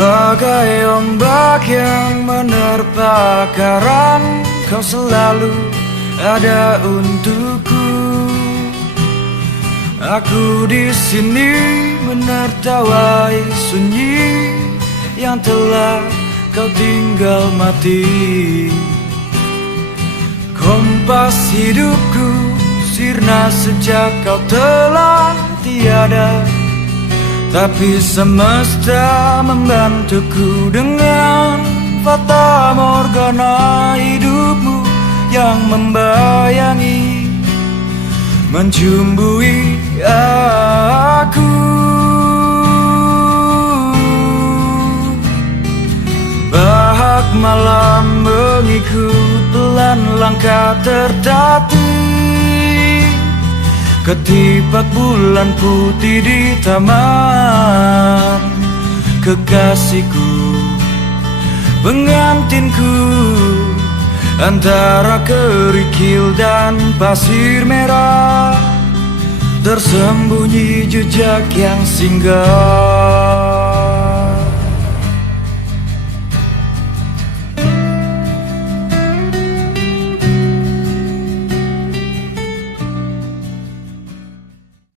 Bagai ombak yang menerpa karang, kau selalu ada untukku. Aku di sini menertawai sunyi yang telah kau tinggal mati. Kompas hidupku sirna sejak kau telah tiada, tapi semesta membantuku dengan fata morgana hidupmu yang membayangi, menjumbui aku. Bahak malam mengikut pelan langkah tertatih, ketipak bulan putih di taman. Kekasihku, pengantinku, antara kerikil dan pasir merah, tersembunyi jejak yang singgah.